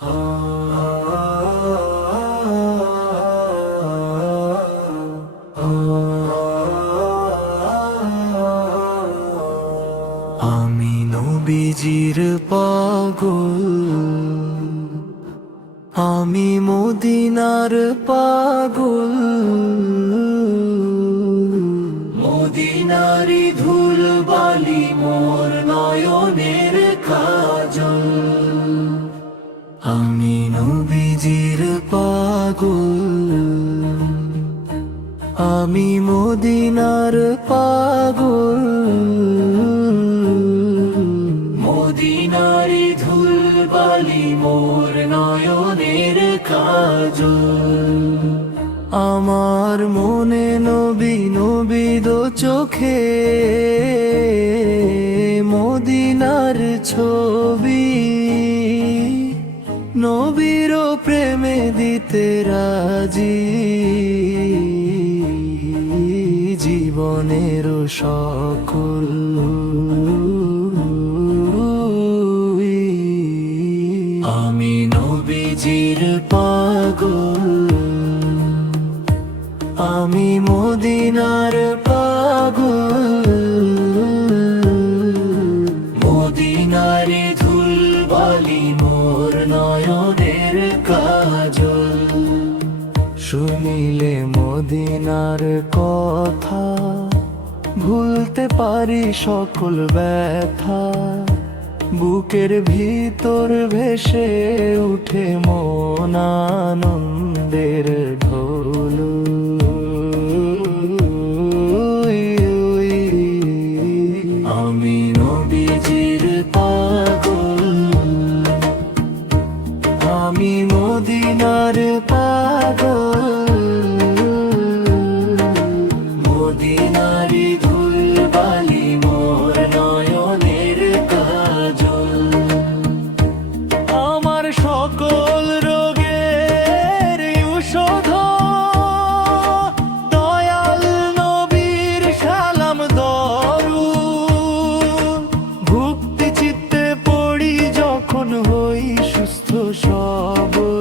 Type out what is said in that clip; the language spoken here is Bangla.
আমি নবীজির পাগল, আমি মদিনার পাগল, মদিনারি ধুল বালি মোর নয়নের কাজল। আমি নবীজির পাগল, আমি মদিনার পাগল, মদিনারি ধুল বালি মোর নয়নের কাজল। আমার মনে নবী নবী দো চোখে মদিনার ছবি, নবীর প্রেমে দিতে রাজি জীবনের সকল। আমি নবীজির পাগল, আমি মদিনার পাগল, মদিনারে ধুল বালি মোর নয়নের কাজল। শুনিলে মদিনার কথা ভুলতে পারি সকল ব্যথা, বুকের ভিতর ভেসে উঠে মন আনন্দের ঢোল। আমি নবীজির পাগল, আমি মদিনার পাগল, মদিনারি ধুল বালি মোর নয়নের কাজল। আমার সকল রোগের ঔষধ দয়াল নবীর সালাম দরুদ। ভক্তি চিত্তে পড়ি যখন হই সুস্থ সবল।